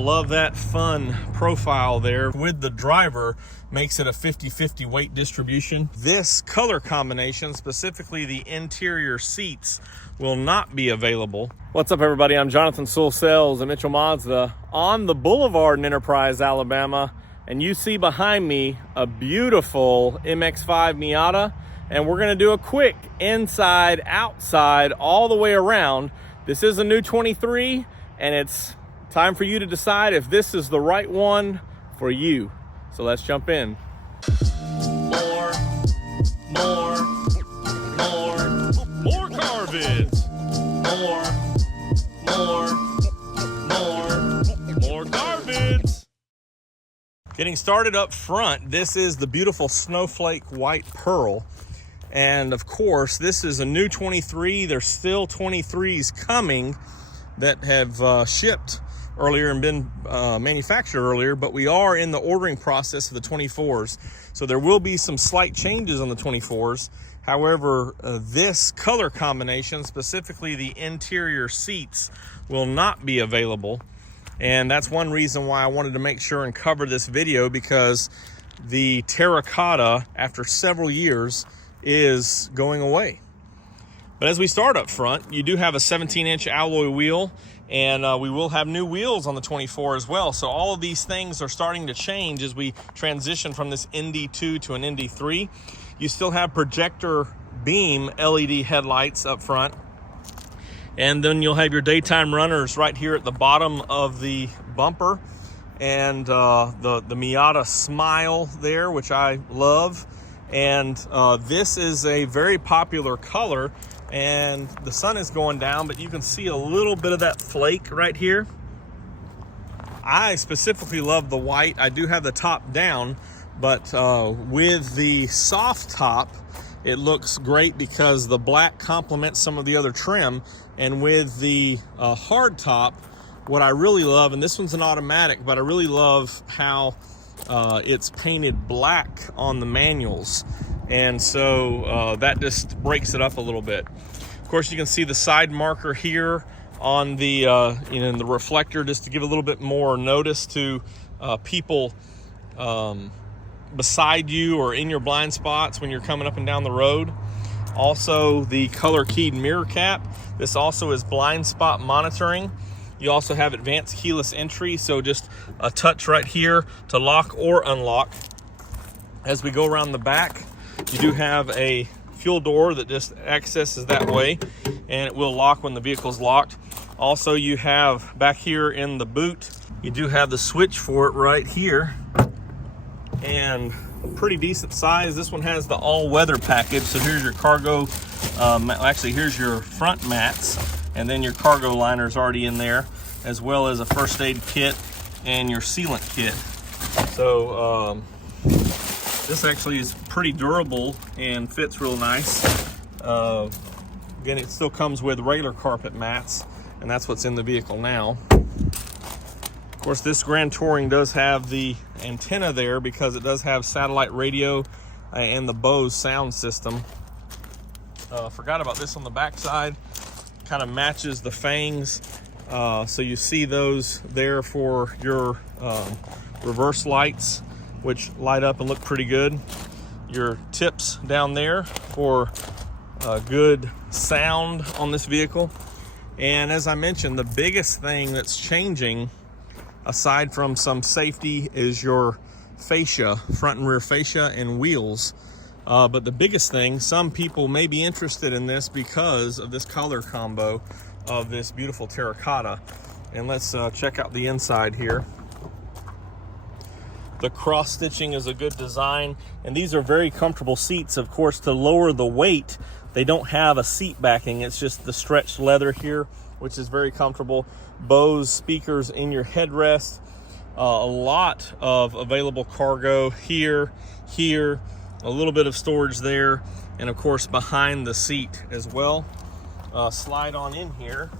Love that fun profile there with the driver. Makes it a 50-50 weight distribution. This color combination, specifically the interior seats, will not be available. What's up, everybody? I'm Jonathan Sewell Sales at Mitchell Mazda on the Boulevard in Enterprise, Alabama. And you see behind me a beautiful MX-5 Miata. And we're gonna do a quick inside, outside, all the way around. This is a new 23, and it's time for you to decide if this is the right one for you. So let's jump in. More car vids. More car vids. Getting started up front, this is the beautiful Snowflake White Pearl. And of course, this is a new 23. There's still 23s coming that have shipped earlier and been manufactured earlier, but we are in the ordering process of the 24s. So there will be some slight changes on the 24s. However, this color combination, specifically the interior seats, will not be available. And that's one reason why I wanted to make sure and cover this video, because the Terracotta, after several years, is going away. But as we start up front, you do have a 17-inch alloy wheel, and we will have new wheels on the 24 as well. So all of these things are starting to change as we transition from this ND2 to an ND3. You still have projector beam LED headlights up front. And then you'll have your daytime runners right here at the bottom of the bumper. And the Miata smile there, which I love. And this is a very popular color. And the sun is going down, but you can see a little bit of that flake right here. I specifically love the white. I do have the top down, but with the soft top, it looks great because the black complements some of the other trim. And with the hard top, what I really love, and this one's an automatic, but I really love how it's painted black on the manuals. And so that just breaks it up a little bit. Of course, you can see the side marker here on the the reflector, just to give a little bit more notice to people beside you or in your blind spots when you're coming up and down the road. Also, the color keyed mirror cap. This also is blind spot monitoring. You also have advanced keyless entry, so just a touch right here to lock or unlock. As we go around the back, you do have a fuel door that just accesses that way, and it will lock when the vehicle's locked. Also, you have back here in the boot, you do have the switch for it right here, and a pretty decent size. This one has the all-weather package, so here's your cargo, actually here's your front mats, and then your cargo liner's already in there, as well as a first aid kit and your sealant kit. So this actually is pretty durable and fits real nice. Again, it still comes with regular carpet mats, and that's what's in the vehicle now. Of course, this Grand Touring does have the antenna there because it does have satellite radio and the Bose sound system. Forgot about this on the back side. Kind of matches the fangs. So you see those there for your reverse lights, which light up and look pretty good. Your tips down there for good sound on this vehicle. And as I mentioned, the biggest thing that's changing, aside from some safety, is your fascia, front and rear fascia and wheels. But the biggest thing, some people may be interested in this because of this color combo of this beautiful Terracotta. And let's check out the inside here. The cross stitching is a good design, and these are very comfortable seats. Of course, to lower the weight, they don't have a seat backing. It's just the stretched leather here, which is very comfortable. Bose speakers in your headrest. A lot of available cargo here, a little bit of storage there, and of course behind the seat as well. Slide on in here,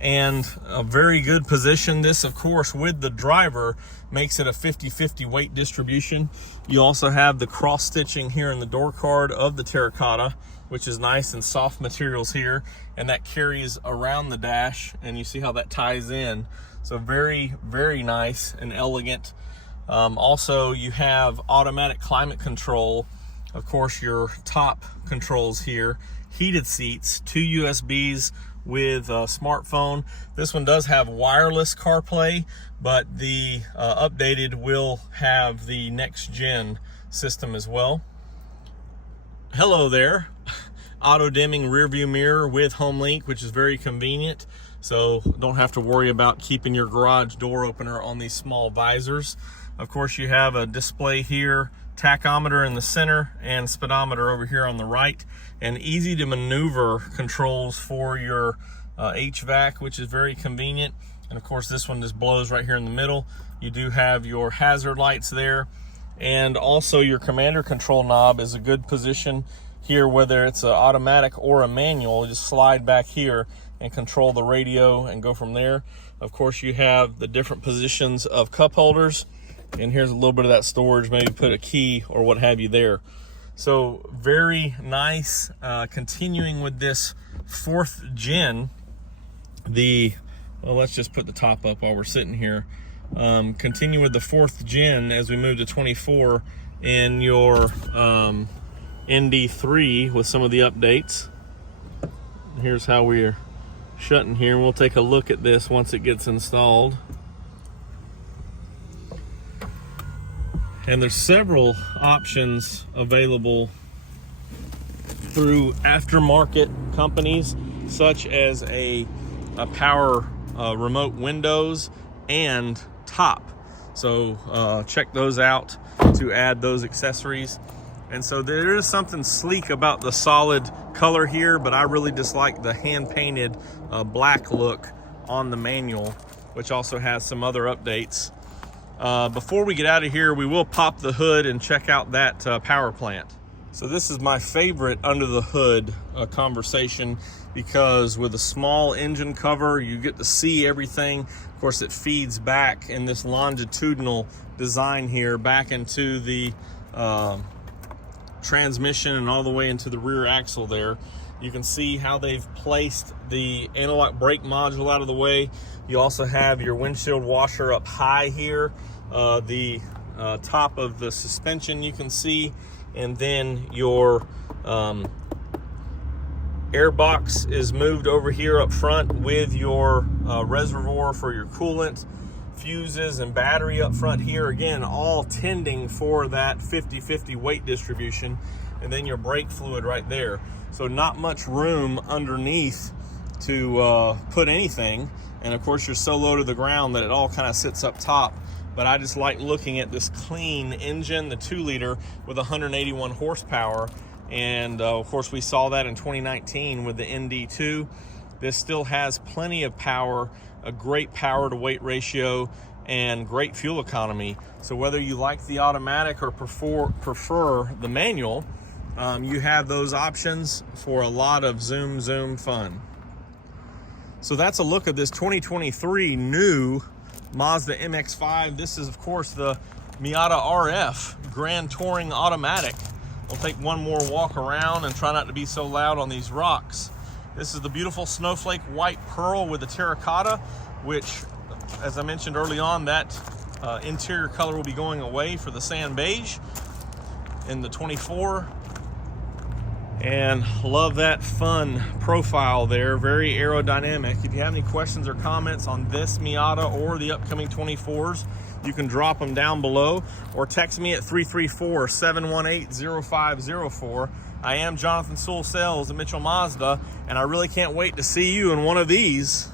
and a very good position. This, of course, with the driver, makes it a 50-50 weight distribution. You also have the cross stitching here in the door card of the Terracotta, which is nice and soft materials here, and that carries around the dash, and you see how that ties in. So very, very nice and elegant. Also, you have automatic climate control. Of course, your top controls here, heated seats, 2 USBs with a smartphone. This one does have wireless CarPlay, but the updated will have the next gen system as well. Hello there. Auto dimming rear view mirror with HomeLink, which is very convenient. So don't have to worry about keeping your garage door opener on these small visors. Of course, you have a display here, tachometer in the center and speedometer over here on the right, and easy to maneuver controls for your HVAC, which is very convenient. And of course, this one just blows right here in the middle. You do have your hazard lights there, and also your commander control knob is a good position here, whether it's an automatic or a manual. Just slide back here and control the radio and go from there. Of course, you have the different positions of cup holders, and here's a little bit of that storage, maybe put a key or what have you there. So very nice. Continuing with this 4th gen, well, let's just put the top up while we're sitting here. Continue with the 4th gen as we move to 24 in your ND3 with some of the updates. Here's how we're shutting here, and we'll take a look at this once it gets installed. And there's several options available through aftermarket companies, such as a power remote windows and top. So check those out to add those accessories. And so there is something sleek about the solid color here, but I really dislike the hand-painted black look on the manual, which also has some other updates. Before we get out of here, we will pop the hood and check out that power plant. So this is my favorite under the hood conversation, because with a small engine cover, you get to see everything. Of course, it feeds back in this longitudinal design here back into the transmission and all the way into the rear axle there. You can see how they've placed the anti-lock brake module out of the way. You also have your windshield washer up high here, the top of the suspension you can see, and then your air box is moved over here up front with your reservoir for your coolant, fuses and battery up front here, again all tending for that 50-50 weight distribution, and then your brake fluid right there. So not much room underneath to put anything, and of course you're so low to the ground that it all kind of sits up top. But I just like looking at this clean engine, the 2-liter with 181 horsepower, and of course we saw that in 2019 with the ND2. This still has plenty of power, a great power to weight ratio, and great fuel economy. So whether you like the automatic or prefer the manual, you have those options for a lot of zoom fun. So that's a look at this 2023 new Mazda MX-5. This is, of course, the Miata RF Grand Touring Automatic. We'll take one more walk around and try not to be so loud on these rocks. This is the beautiful Snowflake White Pearl with the Terracotta, which, as I mentioned early on, that interior color will be going away for the sand beige in the 24. And love that fun profile there, very aerodynamic. If you have any questions or comments on this Miata or the upcoming 24s, you can drop them down below or text me at 334-718-0504. I am Jonathan Sewell Sales at Mitchell Mazda, and I really can't wait to see you in one of these.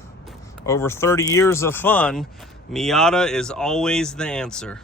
Over 30 years of fun, Miata is always the answer.